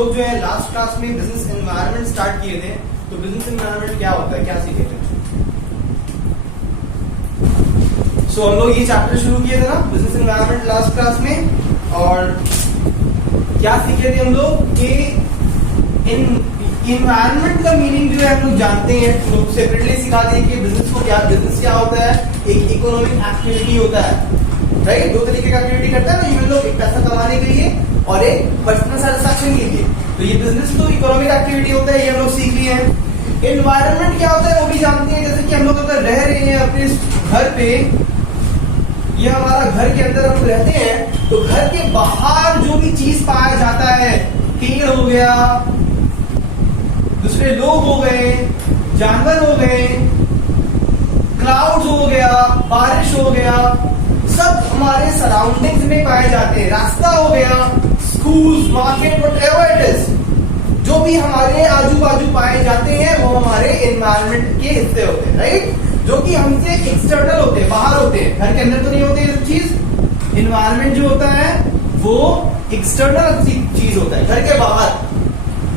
लोग जो है लास्ट क्लास में बिजनेस एनवायरनमेंट स्टार्ट किए थे, तो बिजनेस एनवायरनमेंट क्या होता है, क्या सीखे थे? सो हम लोग ये चैप्टर शुरू किए थे ना बिजनेस एनवायरनमेंट लास्ट क्लास में, और क्या सीखे थे हम लोग कि इन्वायरमेंट का मीनिंग जो है हम लोग जानते हैं, हम लोग सेपरेटली सिखा दिए कि बिजनेस को क्या, बिजनेस क्या होता है, एक इकोनॉमिक एक्टिविटी होता है, राइट। दो तरीके का एक्टिविटी करता है ना ह्यूमन लोग, एक पैसा कमाने के लिए और एक पर्सनल सेटिस्फैक्शन के लिए। तो ये बिजनेस तो इकोनॉमिक एक्टिविटी होता है, ये हम लोग सीख लिए हैं। एनवायरनमेंट क्या होता है वो भी जानते हैं, जैसे कि हम लोग अगर रह रहे हैं अपने घर पे, ये हमारा घर के अंदर हम रहते हैं, तो घर के बाहर जो भी चीज पाया जाता है, पेड़ हो गया, दूसरे लोग हो गए, जानवर हो गए, क्लाउड्स हो गया, बारिश हो गया, सब हमारे सराउंडिंग्स में पाए जाते हैं। रास्ता हो गया, school, market, whatever it is, जो भी हमारे आजू बाजू पाए जाते हैं वो हमारे एनवायरनमेंट के हिस्से होते हैं, राइट, जो कि हमसे एक्सटर्नल होते हैं, बाहर होते हैं, घर के अंदर तो नहीं होते ये चीज। एनवायरनमेंट जो होता है वो एक्सटर्नल चीज होता है, घर के बाहर,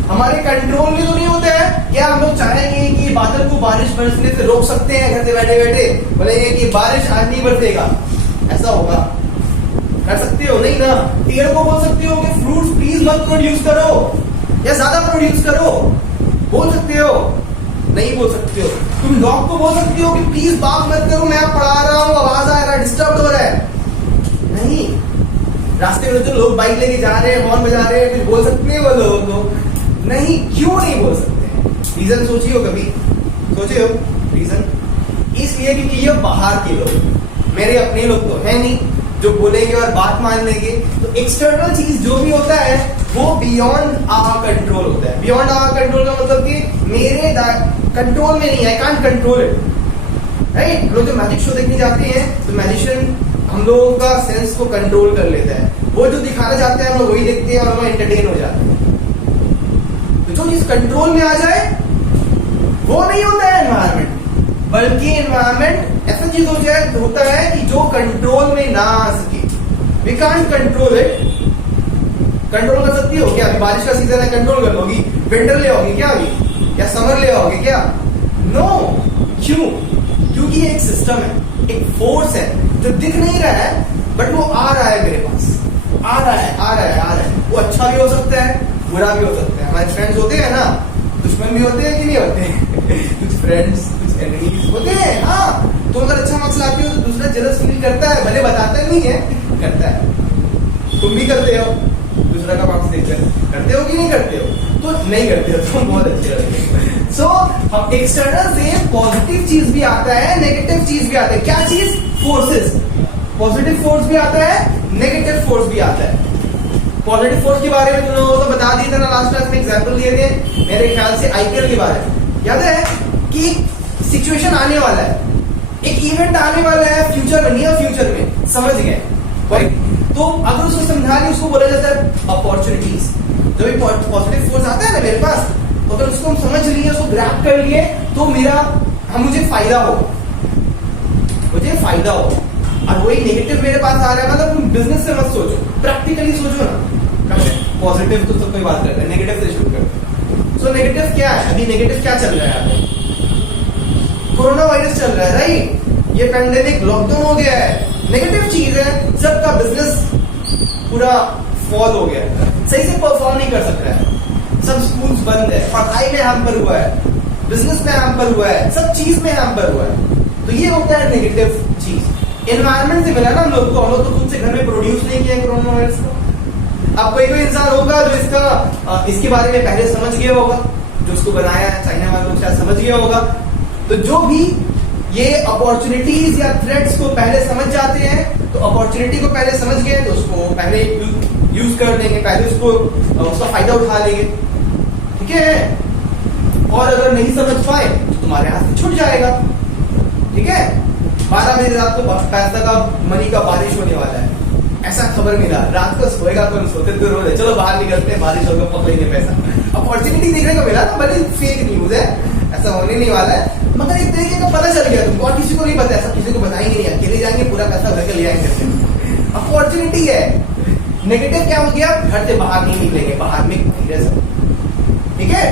हमारे कंट्रोल में तो नहीं होता है। क्या हम लोग चाहेंगे कि बादल को बारिश बरसने से रोक सकते हैं? घर से बैठे बैठे बोलेंगे कि बारिश आज नहीं बरसेगा, ऐसा होगा? कर सकते हो? नहीं ना। पेड़ को बोल सकते हो कि फ्रूट्स प्लीज मत प्रोड्यूस करो या ज्यादा प्रोड्यूस करो, बोल सकते हो? नहीं बोल सकते हो। तुम डॉग को बोल सकते हो कि प्लीज बात मत करो, मैं पढ़ा रहा हूँ, आवाज आ रहा है, डिस्टर्ब हो रहा है? नहीं। रास्ते में जो लोग बाइक लेके जा रहे हैं, हॉर्न बजा रहे हैं, बोल सकते हैं वो लोग? नहीं। क्यों नहीं बोल सकते? रीजन सोचिए कभी, सोचे हो रीजन? इसलिए क्योंकि ये बाहर के लोग, मेरे अपने लोग तो है नहीं जो बोलेंगे और बात मान लेंगे। तो एक्सटर्नल चीज जो भी होता है वो बियॉन्ड आवर कंट्रोल होता है। बियॉन्ड आवर कंट्रोल का मतलब कि मेरे कंट्रोल में नहीं, I can't control it, right. लोग जो मैजिक शो देखने जाते हैं तो मैजिशियन हम लोगों का सेंस को कंट्रोल कर लेता है, वो जो दिखाना चाहते हैं हम लोग वही देखते हैं और हम एंटरटेन हो जाते हैं। जो चीज कंट्रोल में आ जाए वो नहीं होता है एनवायरनमेंट, बल्कि एनवायरनमेंट ऐसा चीज होता है कि जो कंट्रोल में ना आ सके। We can't control it. Control कर सकती हो क्या? अभी बारिश का सीजन है, कंट्रोल कर लोगी? विंटर ले आओगे क्या अभी, या समर ले आओगे क्या? नो। क्यों? क्योंकि ये एक सिस्टम है, एक फोर्स है जो दिख नहीं रहा है बट वो आ रहा है मेरे पास, आ रहा है, आ रहा है, आ रहा है। वो अच्छा भी हो सकता है, बुरा भी हो सकता है। हमारे फ्रेंड्स होते हैं ना, दुश्मन भी होते हैं कि नहीं होते? कुछ फ्रेंड्स, कुछ एनिमीज होते हैं। हाँ, तो अगर अच्छा मार्क्स लाते हो तो दूसरा जेलस फील करता है, भले बताता नहीं है, करता है। तुम भी करते हो दूसरा का मार्क्स देखकर, करते हो कि नहीं करते हो? तो नहीं करते हो, तुम बहुत अच्छे लगते। सो हम एक्सटर्नल से पॉजिटिव चीज भी आता है, नेगेटिव चीज भी आता है। क्या चीज? फोर्सेस। पॉजिटिव फोर्स भी आता है, नेगेटिव फोर्स भी आता है। पॉजिटिव फोर्स के बारे में तुम लोगों को बता दिया था ना लास्ट क्लास में, एग्जांपल दिए थे मेरे ख्याल से आईपीएल के बारे में, याद है कि सिचुएशन आने वाला है, एक इवेंट आने वाला है फ्यूचर में, नियर फ्यूचर में, समझ गए? तो अगर उसको समझा के उसको बोला जाता है अपॉर्चुनिटीज। जब भी पॉजिटिव फोर्स आता है ना मेरे पास, तो अगर उसको हम समझ लिए, उसको ग्रैब कर लिए, तो मुझे फायदा हो, मुझे फायदा हो। और वही नेगेटिव मेरे पास आ रहा है, मतलब तुम बिजनेस से मत सोचो, प्रैक्टिकली सोचो ना। पॉजिटिव तो सब कोई बात करते हैं, नेगेटिव से शुरू करते हैं। सो नेगेटिव क्या है? अभी नेगेटिव क्या चल रहा है? कोरोना वायरस चल रहा है, राइट। ये पैंडेमिक, लॉकडाउन हो गया है, नेगेटिव चीज है। सबका बिजनेस पूरा फॉल हो गया है, सही से परफॉर्म नहीं कर सक रहा है, सब स्कूल्स बंद है, पढ़ाई में हैम्पर हुआ है, बिजनेस में हैम्पर हुआ है, सब चीज में हैम्पर हुआ है। तो ये होता है नेगेटिव चीज। एनवायरमेंट से मिला ना हम लोग तो खुद से घर में प्रोड्यूस नहीं किया कोरोना वायरस को। अब कोई इंसान होगा जो इसके बारे में पहले समझ गया होगा, जो उसको बनाया है चाइना वालों शायद समझ गया होगा। तो जो भी ये अपॉर्चुनिटीज या थ्रेट्स को पहले समझ जाते हैं, तो अपॉर्चुनिटी को पहले समझ गए तो उसको पहले यूज कर लेंगे, पहले उसका फायदा उठा लेंगे, ठीक है। और अगर नहीं समझ पाए तो तुम्हारे हाथ से छूट जाएगा, ठीक है। 12 बजे रात को पैसा का, मनी का बारिश होने वाला है, ऐसा खबर मिला। रात को सोएगा कौन? सोते तो रो रहे, चलो बाहर निकलते हैं, बारिश होगा, पकड़ेंगे पैसा। अपॉर्चुनिटी देखने को मिला ना, भले फेक न्यूज है, ऐसा होने नहीं वाला है, मगर एक तरीके का पता चल गया तुमको, और किसी को नहीं पता, ऐसा किसी को बताएंगे नहीं, अकेले जाएंगे, पूरा पैसा घर के ले आएंगे। अपॉर्चुनिटी है, नेगेटिव क्या हो गया, घर से बाहर नहीं निकलेंगे, बाहर में वायरस है, ठीक है।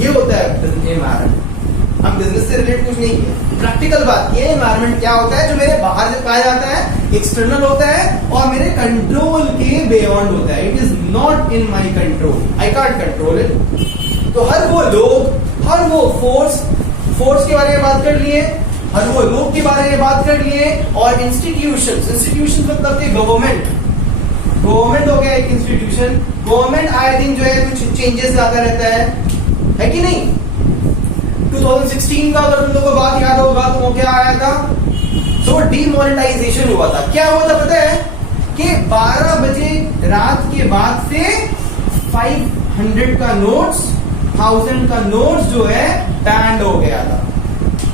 ये होता है एनवायरमेंट। हम बिजनेस से रिलेटेड कुछ नहीं किया, प्रैक्टिकल बात ये एनवायरमेंट क्या होता है, जो मेरे बाहर से पाया जाता है, एक्सटर्नल होता है और मेरे कंट्रोल के बियॉन्ड होता है। It is not in my control, I can't control it. तो हर वो लोग, हर वो फोर्स के बारे में बात कर लिए, हर वो लोग के बारे में बात कर लिए, और इंस्टीट्यूशन मतलब कि गवर्नमेंट हो गया एक इंस्टीट्यूशन। गवर्नमेंट आए दिन जो है कुछ चेंजेस लाता रहता है कि नहीं। 2016 का अगर तुम लोगों को बात याद होगा तो वो क्या आया था, तो डीमोनेटाइजेशन हुआ था। क्या हुआ था पता है कि 12 बजे रात के बाद से 500 का नोट्स, 1000 का नोट्स जो है बैंड हो गया था।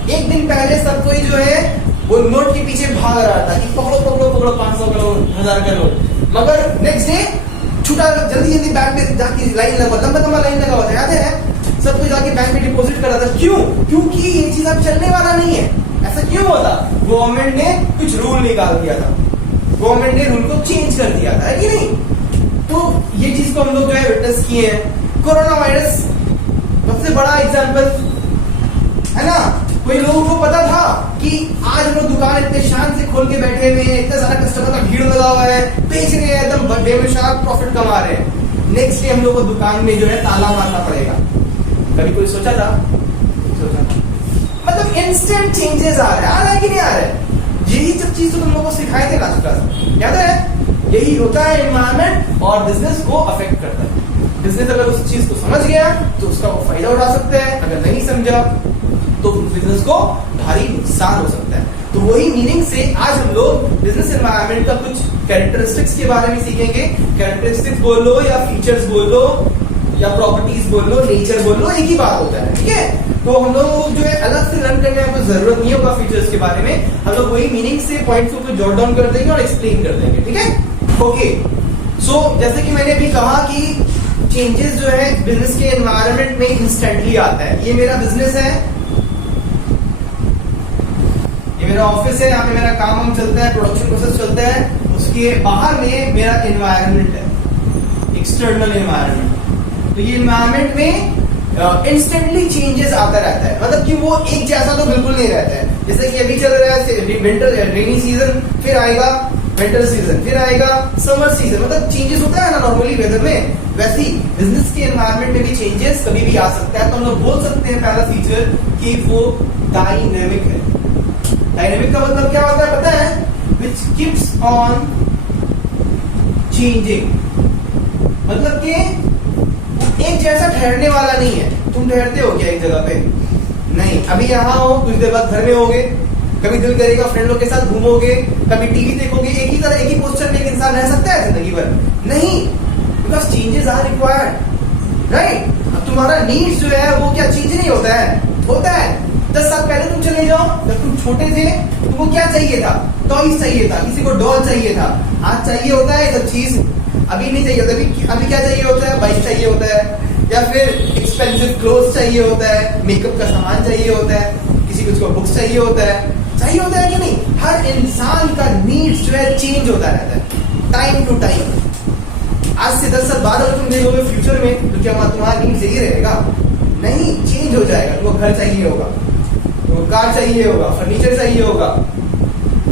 एक दिन पहले सब कोई जो है वो नोट के पीछे भाग रहा था कि पकड़ो पकड़ो पकड़ो 500 का नोट, 1000 का नोट, मगर नेक्स्ट डे छुटा, जल्दी बैंक में जाके लाइन लगा, लंबा लाइन लगा हुआ था, याद है। सब कोई जाके बैंक में डिपॉजिट कर रहा था। क्यों? क्योंकि ये चीज अब चलने वाला नहीं है। ऐसा क्यों होता? गवर्नमेंट ने कुछ रूल निकाल दिया था, गवर्नमेंट ने रूल को चेंज कर दिया था, है कि नहीं। तो ये चीज को हम लोग जो है विटनेस किए हैं। कोरोना वायरस सबसे बड़ा एग्जाम्पल है ना। कोई लोगों को पता था कि आज हम लोग दुकान इतने शान से खोल के बैठे हुए हैं, इतना सारा कस्टमर का भीड़ लगा हुआ है, बेच रहे हैं, एकदम बेमिसाल प्रॉफिट कमा रहे हैं। नेक्स्ट डे हम लोग को दुकान में जो है ताला मारना पड़ेगा। कभी कोई सोचा था? मतलब इंस्टेंट चेंजेस आ रहे हैं कि नहीं आ रहे। यही सब चीज तो तुम लोगों को सिखाए थे लास्ट क्लास, याद है। यही होता है एनवायरमेंट और बिजनेस को अफेक्ट करता है। बिजनेस अगर उस चीज को समझ गया तो उसका वो फायदा उठा सकता है, अगर नहीं समझा तो बिजनेस को भारी नुकसान हो सकता है। तो वही मीनिंग से आज हम लोग बिजनेस एनवायरनमेंट का कुछ कैरेक्टरिस्टिक्स के बारे में सीखेंगे। कैरेक्टरिस्टिक्स बोल लो या फीचर्स बोल लो या प्रॉपर्टीज बोल लो, नेचर बोल लो, एक ही बात होता है, ठीक है। तो हम लोग जो है अलग से लर्न करने की जरूरत नहीं होगा फीचर्स के बारे में। हम लोग वही मीनिंग से पॉइंट्स को जॉट डाउन कर देंगे और एक्सप्लेन कर देंगे, ठीक है। ओके, सो जैसे कि मैंने अभी कहा कि चेंजेस जो है बिजनेस के एनवायरनमेंट में इंस्टेंटली आता है। ये मेरा बिजनेस है, ये मेरा ऑफिस है, यहाँ पे मेरा काम चलता है, प्रोडक्शन प्रोसेस चलता है। उसके बाहर में मेरा एनवायरनमेंट है, एक्सटर्नल एनवायरनमेंट। तो ये एनवायरनमेंट में इंस्टेंटली चेंजेस आता रहता है, मतलब कि वो एक जैसा तो बिल्कुल नहीं रहता है। जैसे कि अभी चल रहा है विंटर रेनी सीजन, फिर आएगा विंटर सीजन, फिर आएगा समर सीजन, मतलब चेंजेस होता है ना नॉर्मली वेदर में। वैसे ही बिजनेस के एनवायरनमेंट में भी चेंजेस कभी भी आ सकता है। तो हम लोग बोल सकते हैं पहला फीचर कि वो डायनेमिक है। डायनेमिक का मतलब क्या होता है पता है? विच कीप्स ऑन चेंजिंग, मतलब कि एक जैसा ठहरने वाला नहीं है। तुम ठहरते हो क्या एक जगह पे? नहीं। अभी यहाँ हो, कुछ देर बाद घर में होगे, कभी दिल करेगा फ्रेंड लोग के साथ घूमोगे, कभी टीवी देखोगे। एक ही तरह, एक ही पोस्टर में एक इंसान रह सकता है जिंदगी भर? नहीं, because changes are required, right. अब तुम्हारा नीड्स जो है वो क्या चेंज नहीं होता है? होता है। 10 साल पहले तुम चले जाओ, जब तुम छोटे थे तुमको क्या चाहिए था? टॉयज चाहिए था, किसी को डॉल चाहिए था। आज चाहिए होता है सब चीज, अभी नहीं चाहिए होता। अभी क्या चाहिए होता है? बाइक चाहिए होता है, या फिर एक्सपेंसिव क्लोथ्स चाहिए होता है, मेकअप का सामान चाहिए होता है, किसी को बुक्स चाहिए होता है कि नहीं। हर इंसान का नीड्स जो है चेंज होता रहता है टाइम टू टाइम। आज से 10 साल बाद अगर तुम देखोगे फ्यूचर में तो क्या तुम्हारा नीड्स यही रहेगा? नहीं, चेंज हो जाएगा। तुमको घर चाहिए होगा, तुमको कार चाहिए होगा, फर्नीचर चाहिए होगा,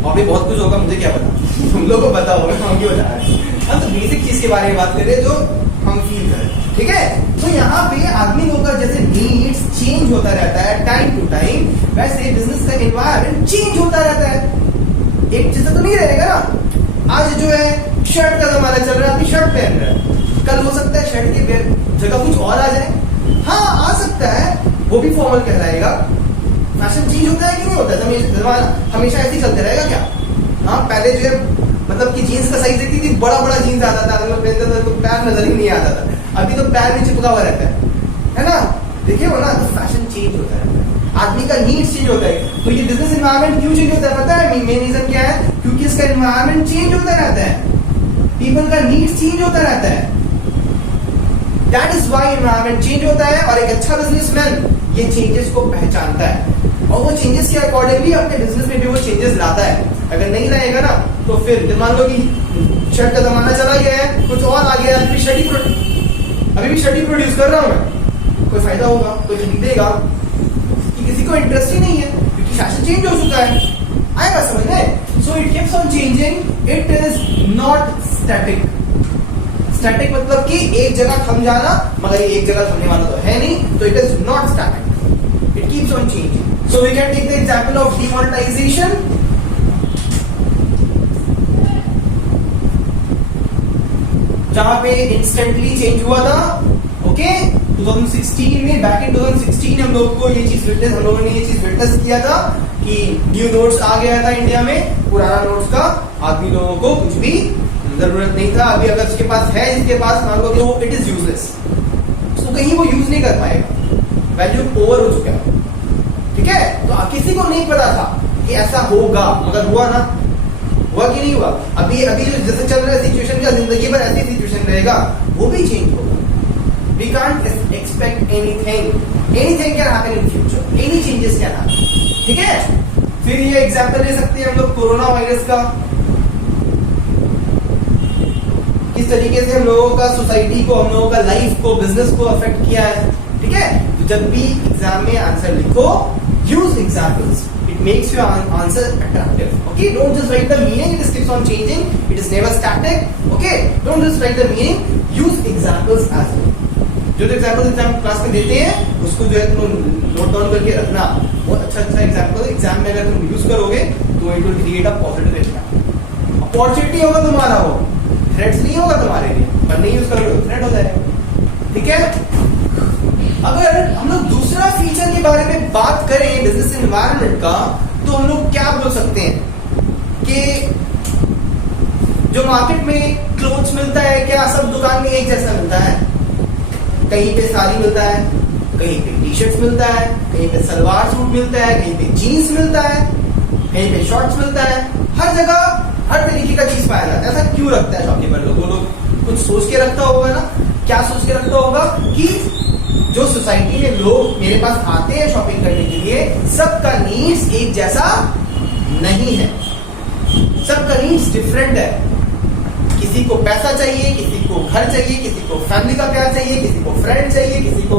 और भी बहुत कुछ होगा, मुझे क्या पता, तुम लोगों को पता होगा। हम क्यों जा रहे हैं? हम तो बेसिक चीज के बारे में बात कर रहे हैं जो हम फील करें, ठीक है। तो यहाँ पे आदमी लोगों का जैसे नीड्स चेंज होता रहता है टाइम टू टाइम, वैसे बिजनेस का एनवायरनमेंट चेंज होता रहता है। एक जैसा तो नहीं रहेगा ना। आज जो है शर्ट का जमाना चल रहा है, आदमी शर्ट पहन रहा है, कल हो सकता है शर्ट की जगह कुछ और आ जाए। हाँ, आ सकता है, वो भी फॉर्मल कहलाएगा। फैशन चेंज होता है कि नहीं होता है? हमेशा ऐसे ही चलते रहेगा क्या? हाँ, पहले जो है मतलब कि जीन्स का साइज देखती थी, बड़ा बड़ा जीन्स आता था, मतलब पहनते था तो पैर नजर ही नहीं आता था। अभी तो पैर में चिपका हुआ रहता है ना। देखिए हो ना, तो फैशन चेंज होता रहता है, आदमी का नीड्स चेंज होता है। तो ये बिजनेस एनवायरनमेंट क्यों चेंज होता है पता है? मेन रीजन क्या है? क्योंकि इसका एनवायरनमेंट चेंज होता रहता है, पीपल का नीड्स चेंज होता रहता है। That is why environment change होता है। और एक अच्छा बिजनेसमैन ये चेंजेस को पहचानता है और वो चेंजेस के अकॉर्डिंगली अपने बिजनेस में भी वो चेंजेस लाता है। अगर नहीं रहेगा ना तो फिर मान लो कि शर्ट का जमाना चला गया है, कुछ और आ गया, अभी भी शर्ट प्रोड्यूस कर रहा हूं मैं, कोई फायदा होगा, कोई खरीदेगा? कि किसी को इंटरेस्ट ही नहीं है, क्योंकि फैशन चेंज हो चुका है। आएगा समझ में? So it keeps on changing, it is not static. Static मतलब कि एक जगह थम जाना, मगर ये एक जगह थमने वाला तो है नहीं, तो it is not static, it keeps on changing. So we can take the example of demonetization. जहां पे इंस्टेंटली चेंज हुआ था, ओके 2016 में, बैक इन 2016 हम लोगों को ये चीज हम लोगों ने ये चीज विटनेस किया था कि न्यू नोट्स आ गया था इंडिया में, पुराना नोट्स का आदमी लोगों को कुछ भी जरूरत नहीं था। अभी अगर उसके पास है, जिसके पास मान लो, तो इट इज यूजलेस, तो कहीं वो यूज नहीं कर पाएगा, वैल्यू ओवर हो चुका है। ठीक है, तो किसी को नहीं पता था कि ऐसा होगा, मगर हुआ ना, हुआ कि नहीं हुआ? अभी जो जैसे चल रहा है सिचुएशन का, जिंदगी भर ऐसी सिचुएशन रहेगा, वो भी चेंज होगा। We can't expect anything can happen in future, any changes can happen। ठीक है, फिर ये एग्जांपल ले सकते हैं हम लोग कोरोना वायरस का, किस तरीके से हम लोगों का सोसाइटी को, हम लोगों का लाइफ को, बिजनेस को अफेक्ट किया है। ठीक है, तो जब भी एग्जाम में आंसर लिखो, use examples, it makes your answer attractive। Okay, don't just write the meaning, it keeps on changing, it is never static। Okay, don't just write the meaning, use examples as well। जो examples exam class में देते हैं, उसको जो है तुम note down करके रखना। बहुत अच्छा एग्जांपल एग्जाम में अगर तुम यूज करोगे तो it will create a positive impact. Opportunity होगा तुम्हारा, वो थ्रेट्स नहीं होगा तुम्हारे लिए, पर नहीं यूज करोगे तो थ्रेट हो जाएगा। ठीक है, अगर हम लोग दूसरा फीचर के बारे में बात करें बिजनेस एनवायरनमेंट का, तो हम लोग क्या बोल सकते हैं कि जो मार्केट में क्लोथ्स मिलता है, क्या सब दुकान में एक जैसा मिलता है? कहीं पे साड़ी मिलता है, कहीं पे टी शर्ट्स मिलता है, कहीं पे सलवार सूट मिलता है, कहीं पे जीन्स मिलता है, कहीं पे शॉर्ट्स मिलता है। हर जगह हर तरीके का चीज पाया जाता है। ऐसा क्यों रखता है शॉपकीपर लोग? वो लोग कुछ सोच के रखता होगा ना। क्या सोच के रखता होगा? कि जो सोसाइटी में लोग मेरे पास आते हैं शॉपिंग करने के लिए, सबका नीड्स एक जैसा नहीं है, सबका नीड्स डिफरेंट है। किसी को पैसा चाहिए, किसी को घर चाहिए, किसी को फैमिली का प्यार चाहिए, किसी को फ्रेंड चाहिए, किसी को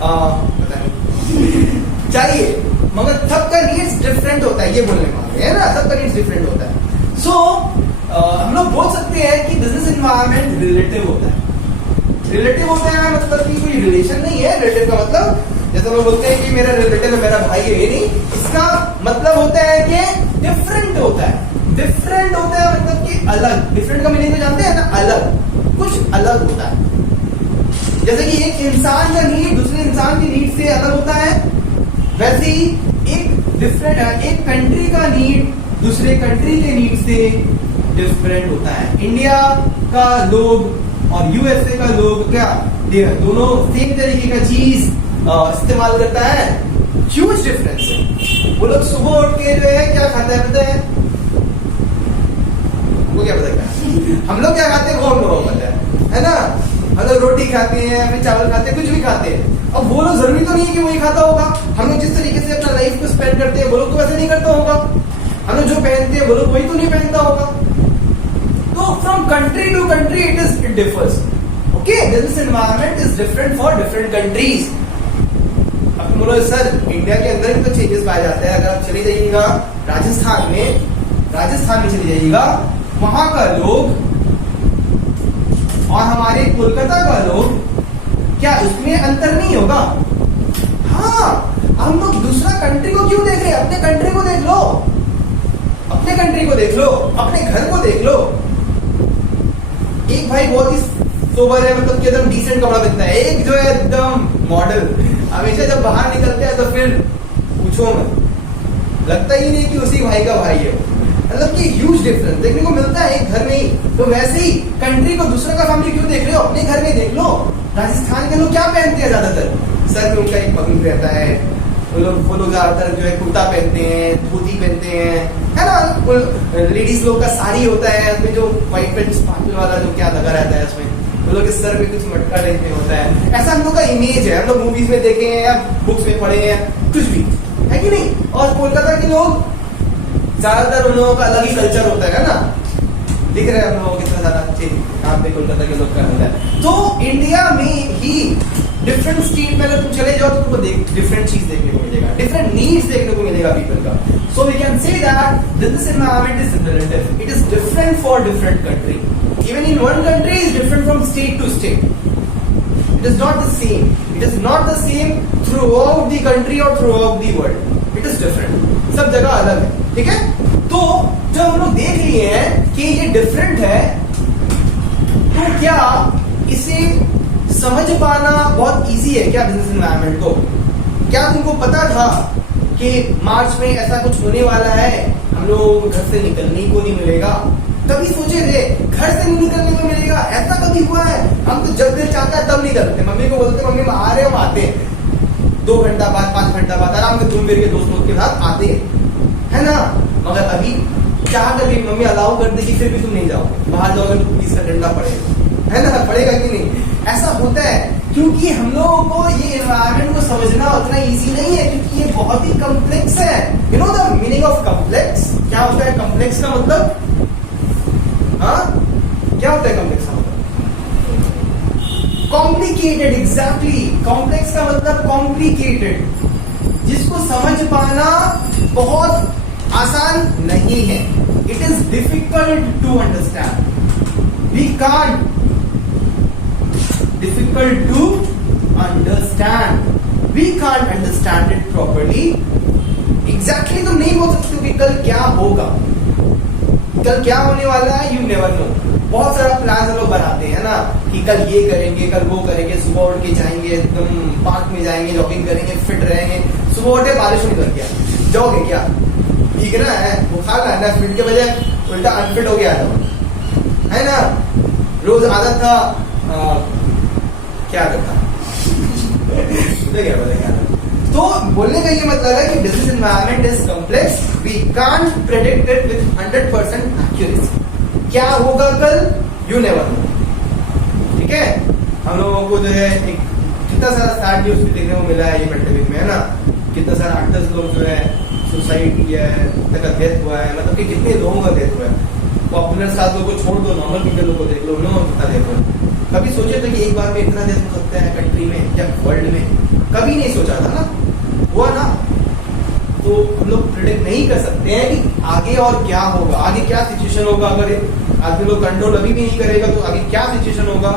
पता नहीं चाहिए, मगर सबका नीड्स डिफरेंट होता है। ये बोलने वाले हैं ना, सबका नीड्स डिफरेंट होता है। सो हम लोग बोल सकते हैं कि बिजनेस एनवायरनमेंट रिलेटिव होता है। रिलेटिव होता है मतलब कि कोई रिलेशन नहीं है। रिलेटिव का मतलब, जैसे लोग बोलते हैं कि मेरा रिलेटिव है, मेरा भाई है, ये नहीं। इसका मतलब होता है कि डिफरेंट होता है। डिफरेंट होता है मतलब कि अलग। डिफरेंट का मीनिंग तो जानते हैं ना, अलग, कुछ अलग होता है। जैसे कि एक इंसान का नीड दूसरे इंसान की नीड से अलग होता है, वैसे ही एक डिफरेंट है, एक कंट्री का नीड दूसरे कंट्री के नीड से डिफरेंट होता है। इंडिया का लोग और यूएसए का लोग क्या दोनों सेम तरीके का चीज इस्तेमाल करता है, ह्यूज डिफरेंस है। वो लोग सुबह उठ के जो है क्या खाता है पता है? वो क्या पता क्या? हम लोग क्या खाते हैं वो हम लोगों को पता है ना? हम लोग रोटी खाते हैं, फिर चावल खाते हैं, कुछ भी खाते हैं। अब वो लोग जरूरी तो नहीं है कि वही खाता होगा। हम लोग जिस तरीके से अपना लाइफ को स्पेंड करते हैं, वो लोग तो वैसे नहीं करता होगा। हम लोग जो पहनते हैं वो लोग वही तो नहीं पहनता होगा। तो from country to country it differs. Okay, business environment is different for different countries. अब बोलो सर इंडिया के अंदर भी तो चेंजेस पाए जाते हैं। अगर आप चले जाइएगा राजस्थान में चले जाइएगा, वहां का लोग और हमारे कोलकाता का लोग, क्या उसमें अंतर नहीं होगा? हाँ, हम लोग दूसरा कंट्री को क्यों देख रहे हैं? अपने कंट्री को देख लो, अपने कंट्री को देख लो, अपने घर को देख लो। एक भाई बहुत ही सोबर है, मतलब कि एकदम डिसेंट कपड़ा पहनता है, एक जो है एकदम मॉडल। हमेशा जब बाहर निकलते हैं तो फिर पूछो मत, लगता ही नहीं कि उसी भाई का भाई है। मतलब कि ह्यूज डिफरेंस देखने को मिलता है एक घर में ही। तो वैसे ही कंट्री को दूसरा का फैमिली क्यों देख रहे हो? अपने घर में देख लो। राजस्थान के लोग क्या पहनते हैं ज्यादातर? सर में उनका एक पगड़ी रहता है। वो लोग ज्यादातर जो है कुर्ता पहनते हैं, धोती पहनते हैं, है ना? लेडीज लोग का साड़ी होता है, उसमें जो व्हाइट पेंट स्पार्कल वाला जो क्या लगा रहता है उसमें, वो लोग के सर में कुछ मटका टाइप में होता है। ऐसा हम लोग का इमेज है, हम लोग मूवीज में देखे हैं या बुक्स में पढ़े हैं, कुछ भी है कि नहीं? और कोलकाता के लोग ज्यादातर उन लोगों का अलग ही कल्चर होता है ना। दिख रहा है हम लोगों को कितना ज्यादा अच्छे यहाँ पे कोलकाता के लोग कर रहे हैं। तो इंडिया में ही डिफरेंट स्टेट में अगर तुम चले जाओ तो तुमको डिफरेंट चीज देखने को मिलेगा, डिफरेंट नीड्स देखने को मिलेगा पीपल का। So we can say that this environment is relative, it is different for different country, even in one country is different from state to state, it is not the same, it is not the same throughout the country और throughout the world, it is different, सब जगह अलग है, ठीक है। तो जब हम लोग देख लिए हैं कि ये डिफरेंट है, तो क्या इसे समझ पाना बहुत इजी है क्या बिजनेस एनवायरनमेंट को? क्या तुमको पता था कि मार्च में ऐसा कुछ होने वाला है, हम लोग घर से निकलने को नहीं मिलेगा? कभी सोचे थे घर से नहीं निकलने को मिलेगा? ऐसा कभी हुआ है? हम तो जब दिल चाहता है तब निकलते, मम्मी को बोलते मम्मी हम आ रहे हम आते हैं, 2 घंटा बाद 5 घंटा बाद आराम से घूम फिर के दोस्तों के साथ आते है ना। मगर अभी चाह कर भी मम्मी अलाउ कर देगी फिर भी तुम नहीं जाओगे, बाहर जाओगे तो पुलिस का डंडा पड़ेगा, है ना, पड़ेगा कि नहीं? ऐसा होता है क्योंकि हम लोगों को ये एनवायरनमेंट को समझना उतना इजी नहीं है, क्योंकि ये बहुत ही कॉम्प्लेक्स है। You know the meaning of complex? क्या होता है कॉम्प्लेक्स का मतलब? हाँ, क्या होता है कॉम्प्लेक्स का मतलब? Complicated, exactly. कॉम्प्लेक्स का मतलब कॉम्प्लिकेटेड, जिसको समझ पाना बहुत आसान नहीं है। It is difficult to understand, we can't, difficult to understand, we can't understand it properly. Exactly तुम नहीं बोल सकते कि कल क्या होगा, कल क्या होने वाला है, you never know। बहुत सारा प्लान लोग बनाते हैं ना कि कल ये करेंगे, कल वो करेंगे, सुबह उठ के जाएंगे, एकदम पार्क में जाएंगे, जॉगिंग करेंगे, फिट रहेंगे। सुबह उठे बारिश होने लग गया, जाओगे क्या? भीगना है, बुखार आना है, फिट के बजाय उल्टा अनफिट हो गया है ना। रोज आदत था क्या करता क्या। तो बोलने का ये मतलब है कि business environment is complex, we can't predict it with 100% accuracy. क्या होगा कल, यू नेवर नो, ठीक है। हम लोगों को जो है एक कितना सारा सैड न्यूज भी देखने को मिला है ये पेंडेमिक में, है ना। कितना सारा 8-10 लोग जो है सुसाइड किया है, का डेथ हुआ है, मतलब कि कितने लोगों का डेथ हुआ है। पॉपुलर साथ लोगों को छोड़ दो, नॉर्मल पीपल को देख लो, उन्होंने कितना डेथ हुआ। कभी सोचे थे कि एक बार में इतना डेथ हो सकता है कंट्री में या वर्ल्ड में? कभी नहीं सोचा था ना, हुआ ना। तो हम लोग प्रेडिक्ट नहीं कर सकते हैं कि आगे और क्या होगा, आगे क्या सिचुएशन होगा। अगर आदमी लोग कंट्रोल अभी भी नहीं करेगा तो आगे क्या सिचुएशन होगा,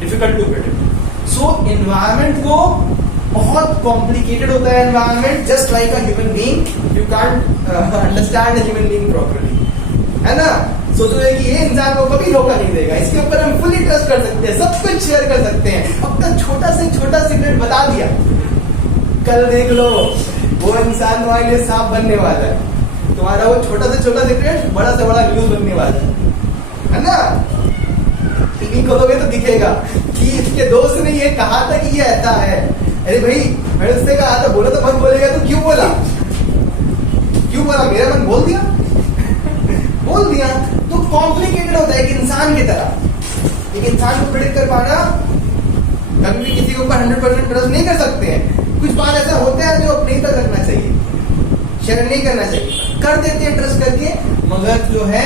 difficult to predict. So environment को बहुत कॉम्प्लिकेटेड होता है environment, just like a human being, you can't understand a human being properly, है ना। सोचो कि ये इंसान को कभी धोखा नहीं देगा, इसके ऊपर हम फुली ट्रस्ट कर सकते हैं, सब कुछ शेयर कर सकते हैं। अपना छोटा से छोटा सीक्रेट बता दिया, कल देख लो वो इंसान तुम्हारे लिए सांप बनने वाला है, तुम्हारा वो छोटा से छोटा सीक्रेट बड़ा से बड़ा न्यूज बनने वाला है ना। टीवी खोलोगे तो दिखेगा कि इसके दोस्त ने ये कहा था कि ये ऐसा है। अरे भाई मैंने उससे कहा था, बोला तो मन बोलेगा, तो क्यों बोला, क्यों बोला? मेरा मन बोल दिया, बोल दिया। तो कॉम्प्लिकेटेड होता है एक इंसान की तरह। एक इंसान को प्रेडिक्ट कर पाना, कभी भी किसी के ऊपर 100% ट्रस्ट नहीं कर सकते हैं। कुछ बात ऐसा होता है जो अपने तक रखना चाहिए, शेयर नहीं करना चाहिए, कर देते हैं ट्रस्ट करके। मगर जो है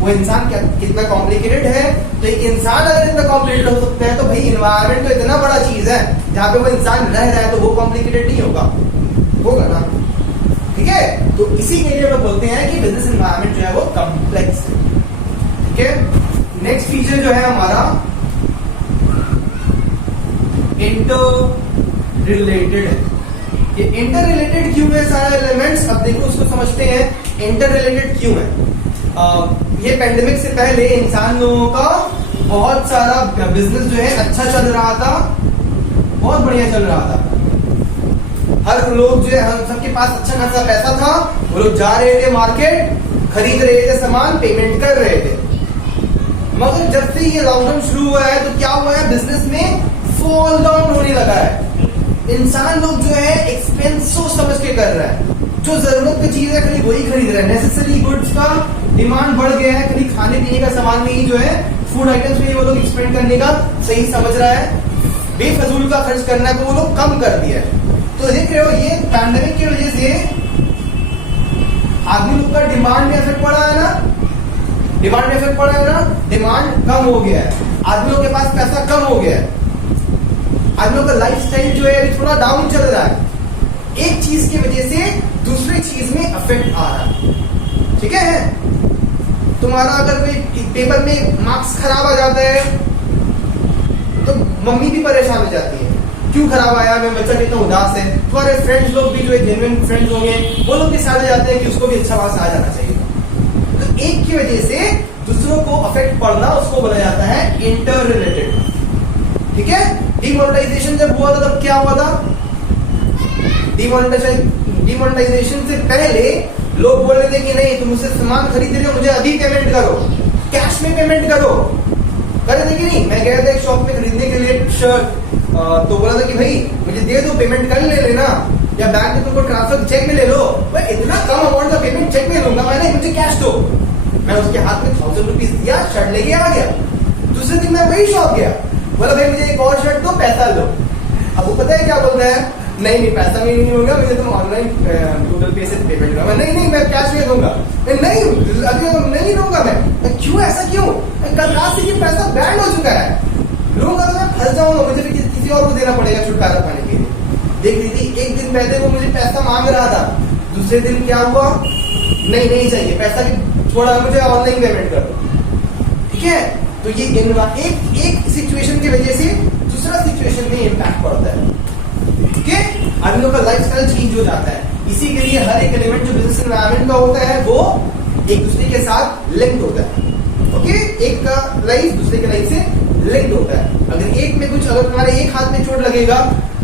वो इंसान क्या कितना कॉम्प्लिकेटेड है। तो एक इंसान अगर इतना कॉम्प्लिकेटेड हो सकता है तो भाई एनवायरनमेंट तो इतना बड़ा चीज है, जहाँ पे वो इंसान रह रहा है, तो वो कॉम्प्लिकेटेड नहीं होगा, होगा ना, ठीक है। तो इसी के लिए लोग बोलते हैं कि बिजनेस एनवायरनमेंट जो है वो कॉम्प्लेक्स है, ठीक है। नेक्स्ट फीचर जो है हमारा इंटर रिलेटेड है। ये इंटर रिलेटेड क्यों है सारे एलिमेंट्स? अब देखो उसको समझते हैं इंटर रिलेटेड क्यों है। ये पेंडेमिक से पहले इंसान लोगों का बहुत सारा बिजनेस जो है अच्छा चल रहा था, बहुत बढ़िया चल रहा था। हर लोग जो है, हम सबके पास अच्छा खासा पैसा था, वो लोग जा रहे थे मार्केट, खरीद रहे थे सामान, पेमेंट कर रहे थे। मगर जब से ये लॉकडाउन शुरू हुआ है तो क्या हुआ है, बिजनेस में फॉल डाउन होने लगा है। इंसान लोग जो है एक्सपेंस सोच समझ के कर रहा है, जो जरूरत की चीज है खाली वही खरीद रहा है। नेसेसरी गुड्स का डिमांड बढ़ गया है, खाली खाने पीने का सामान में ही जो है, फूड आइटम्स में वो लोग एक्सपेंड करने का सही समझ रहा है, बेफजूल का खर्च करना को वो लोग कम कर दिया है। तो देख रहे हो ये पैंडेमिक की वजह से आदमी लोग का डिमांड में इफेक्ट पड़ा है ना, डिमांड में इफेक्ट पड़ा है ना, डिमांड कम हो गया है, आदमियों के पास पैसा कम हो गया है, आदमियों का लाइफस्टाइल जो है थोड़ा डाउन चल रहा है, एक चीज की वजह से दूसरी चीज में इफेक्ट आ रहा है। ठीक है, तुम्हारा अगर कोई पेपर में मार्क्स खराब आ जाता है तो मम्मी भी परेशान हो जाती है, क्यों खराब आया, मैं बच्चा कितना उदास है। तुम्हारे फ्रेंड्स लोग भी जो है जेन्युइन फ्रेंड्स होंगे, वो लोग भी साथ जाते हैं कि उसको भी अच्छा मार्क्स आ जाना चाहिए। तो एक की वजह से दूसरों को अफेक्ट पड़ना, उसको बोला जाता है इंटर रिलेटेड। ठीक है, डिमोनेटाइजेशन जब हुआ था तब क्या हुआ था, डिमोनेटाइजेशन से पहले लोग बोल रहे थे कि नहीं, तुम मुझसे सामान खरीद रहे हो, मुझे अभी पेमेंट करो, कैश में पेमेंट करो। कर रहे थे कि नहीं, मैं गया था एक शॉप में खरीदने के लिए शर्ट, तो बोला था कि भाई मुझे दे दो, पेमेंट कर ले लेना, या बैंक में तुमको ट्रांसफर चेक में ले लो। भाई इतना कम अमाउंट का पेमेंट चेक में लूंगा मैं, नहीं मुझे कैश दो। मैं उसके हाथ में 1000 रुपीज दिया, शर्ट लेके आ गया। दूसरे दिन मैं वही शॉप गया, बोला भाई मुझे एक और शर्ट दो, पैसा लो। अब वो पता है क्या बोलता है, नहीं पैसा में नहीं होगा, मुझे तुम ऑनलाइन गूगल पे से पेमेंट करो। नहीं मैं कैश में दूंगा, नहीं अभी नहीं दूंगा मैं। क्यों, ऐसा क्यों, कल रात से ये पैसा बैंड हो चुका है, लूंगा तो मैं फंस जाऊंगा, मुझे भी किसी और को देना पड़ेगा छुटकारा पाने के लिए। देख दीदी, एक दिन पहले वो मुझे पैसा मांग रहा था, दूसरे दिन क्या हुआ, नहीं चाहिए पैसा, थोड़ा मुझे ऑनलाइन पेमेंट कर दो। ठीक है, तो ये एक सिचुएशन की वजह से दूसरा सिचुएशन में इम्पैक्ट पड़ता है। ठीक है, आदमियों का लाइफस्टाइल चेंज हो जाता है। इसी के लिए हर एक एलिमेंट जो बिजनेस एनवायरनमेंट का होता है वो एक दूसरे के साथ लिंक्ड होता है। ओके, एक का लाइफ दूसरे के लाइफ से लिंक्ड होता है। अगर एक में कुछ, अगर तुम्हारे एक हाथ में चोट लगेगा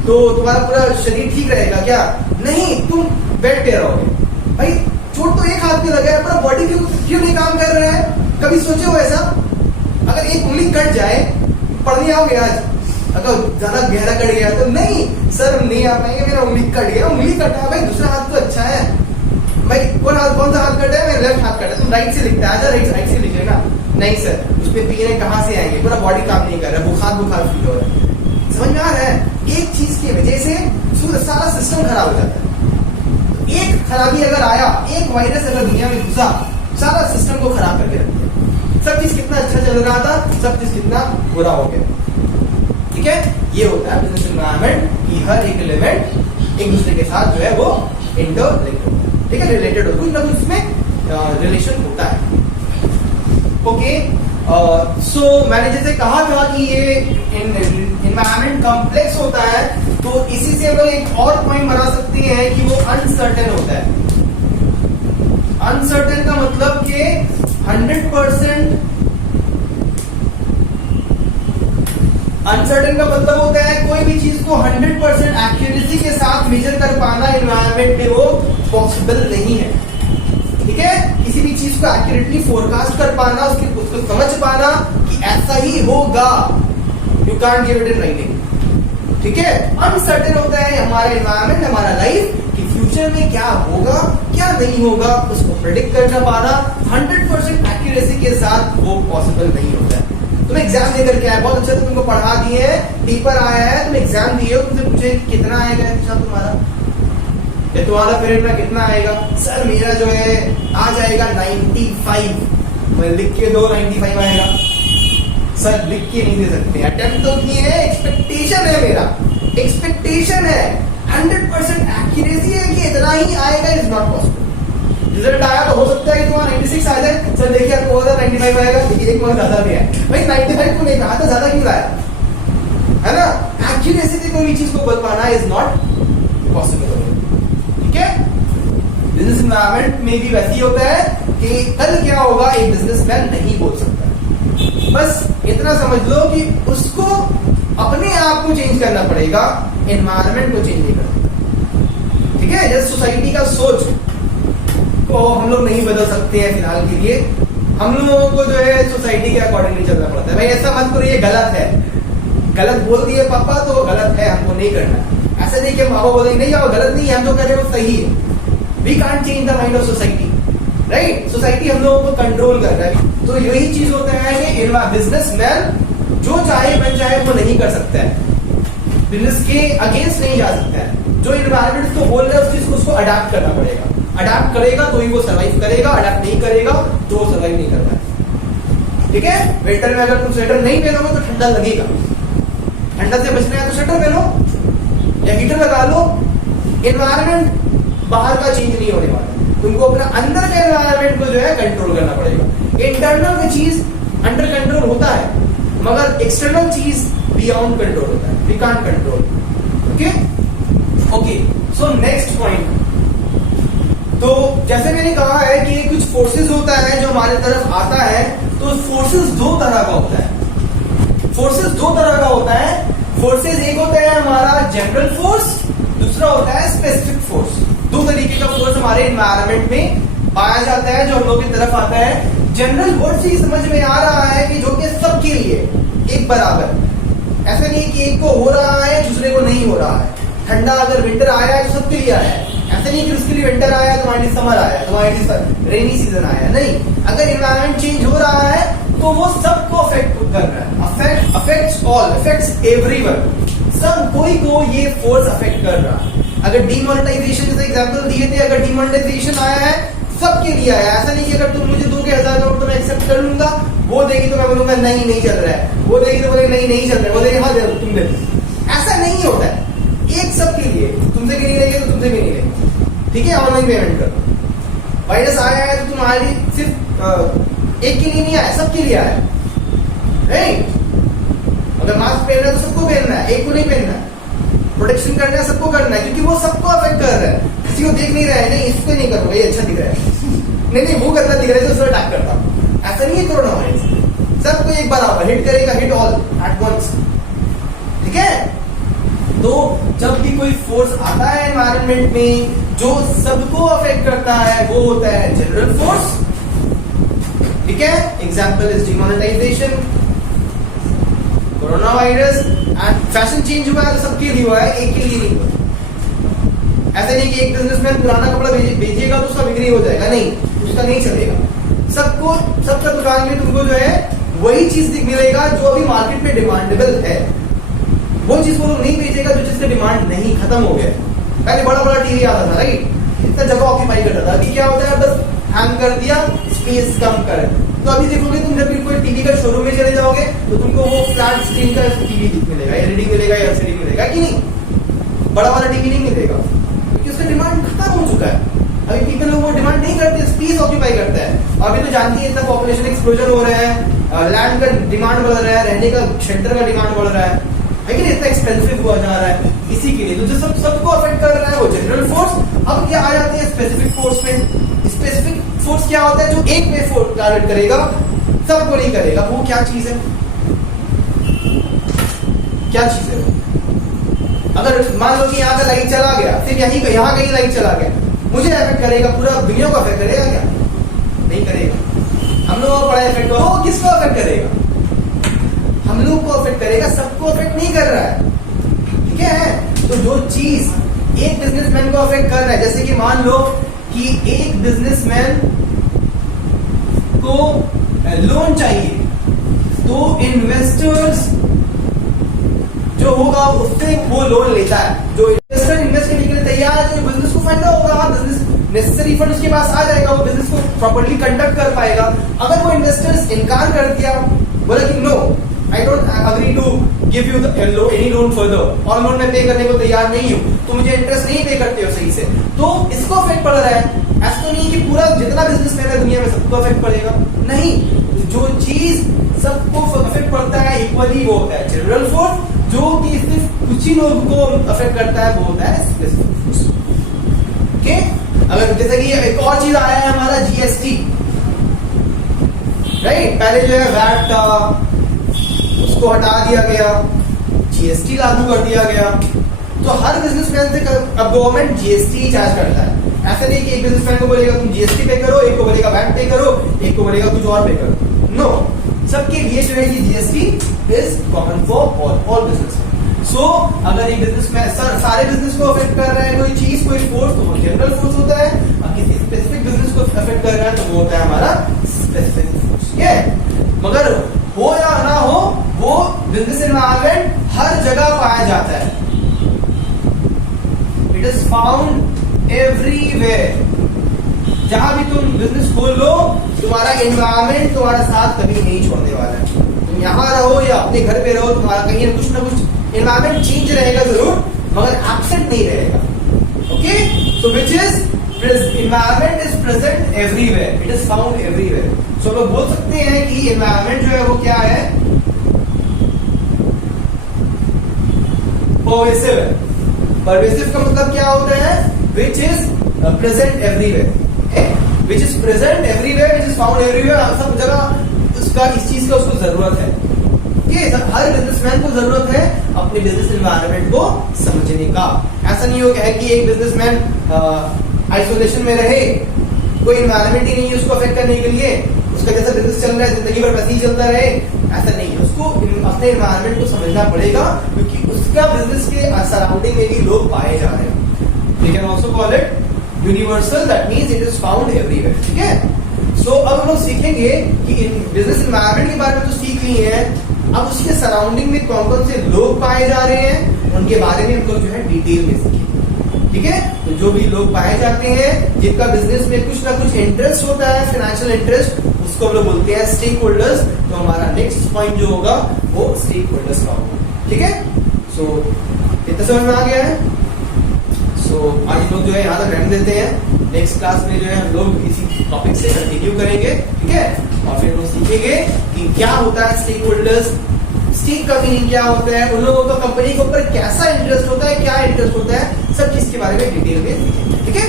तो तुम्हारा पूरा शरीर ठीक रहेगा क्या, नहीं, तुम बेड पे रहोगे। भाई चोट तो एक हाथ में लगा है, पूरा बॉडी क्यों नहीं काम कर रहा है, कभी सोचे हो ऐसा? अगर एक उंगली कट जाए, पढ़ने आओगे आज, अगर ज्यादा गहरा कट गया तो नहीं सर नहीं आ पाएंगे, मेरा उंगली कट गया, उंगली कटा, भाई दूसरा हाथ तो अच्छा है। भाई कौन सा हाथ कटा है, मेरा लेफ्ट हाथ कटा, तुम राइट से लिखता है, राइट से लिखिए ना, नहीं सर उसमें पीने कहाँ से आएंगे, पूरा बॉडी काम नहीं कर रहा है, बुखार फील हो रहा है। समझ में आ रहा है, एक चीज की वजह से सारा सिस्टम खराब हो जाता है। एक खराबी अगर आया, एक वायरस अगर दुनिया में घुसा, सारा सिस्टम को खराब करके रख दिया। सब चीज कितना अच्छा चल रहा था, सब चीज कितना बुरा हो गया। ठीक है, ये होता है बिजनेस एनवायरनमेंट की हर एक एलिमेंट एक दूसरे के साथ जो है वो इंटरलिंक्ड होता है। ठीक है, रिलेटेड होता है, कुछ ना कुछ इसमें रिलेशन होता है। ओके, सो मैंने जैसे कहा था कि ये एनवायरनमेंट कॉम्प्लेक्स होता है, तो इसी से हम लोग एक और पॉइंट बना सकते हैं कि वो अनसर्टेन होता है। अनसर्टेन का मतलब कि 100%, अनसर्टेन का मतलब होता है कोई भी चीज को 100% एक्यूरेसी के साथ मेजर कर पाना एनवायरनमेंट में वो पॉसिबल नहीं है। ठीक है, किसी भी चीज को एक्यूरेटली फोरकास्ट कर पाना, उसको समझ पाना कि ऐसा ही होगा, you can't give it in writing. ठीक है, अनसर्टेन होता है हमारा एनवायरनमेंट, हमारा लाइफ, कि फ्यूचर में क्या होगा क्या नहीं होगा उसको प्रेडिक्ट करना पाना 100% एक्यूरेसी के साथ वो पॉसिबल नहीं होता है। तुम एग्जाम देकर के आए, बहुत अच्छा तुमको पढ़ा दिए, पेपर आया है, तुम एग्जाम दिए हो, तुमसे पूछे कितना आएगा एग्जाम तुम्हारा, तुम्हारा पीरियड में कितना आएगा, सर मेरा जो है आ जाएगा 95, मैं लिख के दो 95 आएगा, सर लिख के नहीं दे सकते, अटेम्प्ट तो किए हैं, एक्सपेक्टेशन है, मेरा एक्सपेक्टेशन है, 100% एक्यूरेसी है कि इतना ही आएगा, इज नॉट पॉसिबल। रिजल्ट आया तो हो सकता है कि तुम्हारा 96 आ जाए, सर देखिए आपको 95 आएगा, देखिए एक मार्क्स ज्यादा भी है, भाई 95 को नहीं कहा था, ज्यादा क्यों लाया, है ना? एक्यूरेसी से कोई चीज को बोल पाना इज नॉट पॉसिबल। ठीक है, बिजनेस एनवायरनमेंट में भी वैसे ही होता है कि कल क्या होगा एक बिजनेसमैन नहीं बोल सकता। बस इतना समझ लो कि उसको अपने आप को चेंज करना पड़ेगा, एनवायरनमेंट को चेंज नहीं करना। ठीक है, जैसे सोसाइटी का सोच को हम लोग नहीं बदल सकते हैं फिलहाल के लिए, हम लोगों को जो है सोसाइटी के अकॉर्डिंगली चलना पड़ता है। भाई ऐसा मत करो, ये गलत है, गलत बोल दिए पापा तो गलत है, हमको नहीं करना। ऐसा नहीं कि पापा बोलेंगे नहीं वो गलत नहीं है, हम जो कर रहे हैं वो सही है। We can't change the mind of society, right? Society हम लोगों को कंट्रोल कर रहा है। तो यही चीज होता है कि बिजनेसमैन जो चाहे बन जाए वो नहीं कर सकता है, बिजनेस के अगेंस्ट नहीं जा सकता है। जो इन्वायरमेंट को बोल रहे हैं उस चीज को उसको अडाप्ट करना पड़ेगा, अडाप्ट करेगा तो ही वो सर्वाइव करेगा, अडाप्ट नहीं करेगा तो वो सर्वाइव नहीं करता है। ठीक है, विंटर में अगर तुम स्वेटर नहीं पहनोगे तो ठंडा लगेगा, ठंडा से बचना है तो स्वेटर पहनो या हीटर लगा लो। एनवायरमेंट बाहर का चेंज नहीं होने वाला, तुमको अपना अंदर के एनवायरमेंट को जो है कंट्रोल करना पड़ेगा। इंटरनल की चीज अंडर कंट्रोल होता है, मगर एक्सटर्नल चीज बियॉन्ड कंट्रोल होता है, we can't control. Okay okay, so next point, तो जैसे मैंने कहा है कि कुछ फोर्सेस होता है जो हमारे तरफ आता है, तो फोर्सेस दो तरह का होता है। फोर्सेस दो तरह का होता है। फोर्सेस एक होता है हमारा जनरल फोर्स, दूसरा होता है स्पेसिफिक फोर्स। दो तरीके का फोर्स हमारे एनवायरनमेंट में पाया जाता है जो हम लोग की तरफ आता है। जनरल वर्ड से समझ में आ रहा है कि जो कि सबके लिए एक बराबर, ऐसा नहीं कि एक को हो रहा है दूसरे को नहीं हो रहा है। ठंडा अगर विंटर आया है तो सबके लिए आया है, ऐसा नहीं कि उसके लिए विंटर आया है तुम्हारे लिए समर आया है, तुम्हारे लिए रेनी सीजन आया है, नहीं। अगर एनवायरनमेंट चेंज हो रहा है तो वो सबको अफेक्ट कर रहा है, अफेक्ट्स ऑल, अफेक्ट्स एवरीवन, सब कोई को ये फोर्स अफेक्ट कर रहा है। अगर डीमोनेटाइजेशन जैसे एग्जांपल दिए थे, अगर डीमोनेटाइजेशन आया है सबके लिए आया है, ऐसा नहीं कि अगर तुम मुझे दोगे 1000 करोड़ तो मैं एक्सेप्ट कर लूंगा, वो देगी तो मैं बोलूंगा नहीं नहीं चल रहा है, वो देगी तो बोलेगी नहीं नहीं चल रहा है, वो देगी हाँ दे तुम दे, ऐसा नहीं होता है। एक सबके लिए, तुमसे भी नहीं लेंगे तो तुमसे भी नहीं लेंगे, ठीक है। ऑनलाइन पेमेंट करो, वायरस आया है तो तुम्हारी सिर्फ एक के लिए नहीं आया, सबके लिए आया, राइट। अगर मास्क पहनना है तो सबको पहनना है, एक को नहीं पहनना है। प्रोटेक्शन करना है सबको करना है, क्योंकि वो सबको अफेक्ट कर रहा है, किसी को देख नहीं रहा है, नहीं इसको नहीं करो ये अच्छा दिख रहा है, नहीं नहीं वो गंदा दिख रहा है तो उसको अटैक करता हूं, ऐसा नहीं है। कोरोना वायरस सबको एक बराबर हिट करेगा, हिट ऑल एट वंस, ठीक है। तो जब भी कोई फोर्स आता है एनवायरनमेंट में जो सबको अफेक्ट करता है, वो होता है जनरल फोर्स, ठीक है। Example is demonetisation, corona virus, and fashion change हुआ है तो सबके लिए हुआ है, एक के लिए नहीं हुआ। ऐसा नहीं कि एक बिजनेसमैन पुराना कपड़ा बेचेगा तो उसका बिक्री हो जाएगा, नहीं, उसका नहीं चलेगा। सबको, सबका दुकान में तुमको जो है वही चीज मिलेगा जो अभी मार्केट में डिमांडेबल है, वो चीज वो लोग नहीं बेचेगा जो जिसका डिमांड नहीं, खत्म हो गया। पहले बड़ा बड़ा टीवी आता था, राइट, इतना जगह ऑक्यूपाई करता था, अभी क्या होता है बस हैंग कर दिया, स्पेस कम कर। तो अभी देखोगे तुम जब भी कोई टीवी का शोरूम में चले जाओगे तो तुमको वो फ्लैट स्क्रीन का टीवी मिलेगा, एलईडी मिलेगा या एलसीडी मिलेगा कि नहीं, बड़ा वाला टीवी नहीं मिलेगा, क्योंकि उसका डिमांड खत्म हो चुका है। अभी पीपल लोग वो डिमांड नहीं करते, स्पेस ऑक्यूपाई करता है। और अभी तो जानती है इतना पॉपुलेशन एक्सप्लोजन हो रहा है, लैंड का डिमांड बढ़ रहा है, रहने का शेल्टर का डिमांड बढ़ रहा है कि नहीं, इतना एक्सपेंसिव हुआ जा रहा है, इसी के लिए तो जो सबको अफेक्ट कर रहा है वो जनरल फोर्स। अब क्या आ जाते हैं स्पेसिफिक फोर्स में। स्पेसिफिक फोर्स क्या होता है, जो एक पे फोर्स टारगेट करेगा, सबको नहीं करेगा। वो क्या चीज है, क्या चीज है? अगर मान लो कि यहाँ का लाइट चला गया, सिर्फ यहीं पे यहाँ कहीं लाइट चला गया, मुझे अफेक्ट करेगा, पूरा दुनिया को अफेक्ट करेगा क्या? नहीं करेगा। हम लोगों को बड़ा इफेक्ट हो, किसको अफेक्ट करेगा? हम लोग को अफेक्ट करेगा, सबको अफेक्ट नहीं कर रहा है, ठीक है। तो जो चीज एक बिजनेसमैन को अफेक्ट कर रहा है, जैसे कि मान लो कि एक बिजनेसमैन को लोन चाहिए, तो इन्वेस्टर्स जो होगा उससे वो लोन लेता है। जो इन्वेस्टर इन्वेस्ट करने के लिए तैयार है, तो बिजनेस को फायदा होगा, बिजनेस नेसेसरी फंड उसके पास आ जाएगा, वो बिजनेस को प्रॉपर्ली कंडक्ट कर पाएगा। अगर वो इन्वेस्टर्स इनकार कर दिया, बोला कि no I don't agree to give you any loan further, और लोन मैं पे करने को तैयार नहीं हूं, तो मुझे इंटरेस्ट नहीं पे करते हो सही से, तो इसको अफेक्ट पड़ रहा है। ऐसा तो नहीं कि पूरा जितना बिजनेसमैन है दुनिया में सबको अफेक्ट पड़ेगा, नहीं। जो चीज सबको अफेक्ट पड़ता है इक्वली, वो होता है जनरल फोर्स। जो कि सिर्फ कुछ ही लोगों को अफेक्ट करता है, वो होता है स्पेसिफिक फोर्स। ओके, अगर जैसे कि एक और चीज आया है हमारा जीएसटी, राइट। पहले जो है वैट था, उसको हटा दिया गया, जीएसटी लागू कर दिया गया। तो हर बिजनेसमैन से अब गवर्नमेंट जीएसटी चार्ज करता है। ऐसा नहीं कि एक बिजनेसमैन को बोलेगा तुम जीएसटी पे करो, एक को बोलेगा वैट पे करो, एक को बोलेगा कुछ और पे करो, नो। सबके लिए जो है ये GST is common for all business. So अगर एक बिजनेस में सारे बिजनेस को अफेक्ट कर रहा है कोई चीज, कोई फोर्स, तो वो जनरल फोर्स होता है। और किसी स्पेसिफिक बिजनेस को अफेक्ट कर रहा है तो वो होता है हमारा स्पेसिफिक फोर्स। ये मगर हो या ना हो, वो बिजनेस एनवायरनमेंट हर जगह पाया जाता है। It is found everywhere. जहां भी तुम बिजनेस खोल लो तुम्हारा एनवायरमेंट तुम्हारा साथ कभी नहीं छोड़ने वाला है। तुम यहाँ रहो या अपने घर पे रहो, तुम्हारा कहीं कुछ ना कुछ एनवायरमेंट चेंज रहेगा जरूर, मगर एब्सेंट नहीं रहेगा। Okay, so which is environment is present everywhere, it is found everywhere. So लोग बोल सकते हैं कि environment जो है वो क्या है, pervasive है। pervasive का मतलब क्या होता है, which is present everywhere, which is present everywhere, which is found everywhere, सब जगह उसका इस चीज का उसको जरूरत है। ये हर बिजनेसमैन को जरूरत है अपने बिजनेस एनवायरनमेंट को समझने का। ऐसा नहीं हो गया है कि एक बिजनेसमैन आइसोलेशन में रहे, कोई एनवायरनमेंट ही नहीं है उसको अफेक्ट करने के लिए, उसका जैसा बिजनेस चल रहा है जिंदगी भर वैसे ही चलता रहे, ऐसा नहीं है। उसको अपने एनवायरनमेंट को समझना पड़ेगा, क्योंकि उसका बिजनेस के सराउंडिंग में भी लोग पाए जा रहे हैं। We can also call it universal, that means it is found everywhere. ठीक है, सो अब हम लोग सीखेंगे कि बिजनेस एनवायरनमेंट के बारे में तो सीख लिए हैं, अब उसके सराउंडिंग में कौन कौन से लोग पाए जा रहे हैं उनके बारे में हम लोग जो है डिटेल में सीखेंगे। ठीक है, तो जो भी लोग पाए जाते हैं जिनका बिजनेस में कुछ ना कुछ इंटरेस्ट होता है, फाइनेंशियल इंटरेस्ट, उसको हम लोग बोलते हैं स्टेक होल्डर्स। तो हमारा नेक्स्ट पॉइंट जो होगा वो स्टेक होल्डर्स का होगा। ठीक है, सो इतना समझ में आ गया है। सो आज लोग जो है यहाँ तक रहने देते हैं, नेक्स्ट क्लास में जो है हम लोग इसी टॉपिक से कंटिन्यू करेंगे। ठीक है, और फिर लोग सीखेंगे कि क्या होता है स्टेक होल्डर्स, स्टेक का मीनिंग क्या होता है, उन लोगों का कंपनी के ऊपर कैसा इंटरेस्ट होता है, क्या इंटरेस्ट होता है, सब चीज के बारे में डिटेल में सीखेंगे। ठीक है,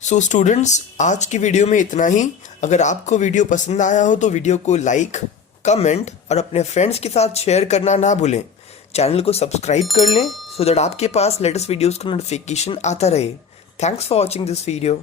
सो स्टूडेंट्स आज की वीडियो में इतना ही। अगर आपको वीडियो पसंद आया हो तो वीडियो को लाइक, कमेंट और अपने फ्रेंड्स के साथ शेयर करना ना भूलें। चैनल को सब्सक्राइब कर लें सो दैट आपके पास लेटेस्ट वीडियोस का नोटिफिकेशन आता रहे। Thanks for watching this video.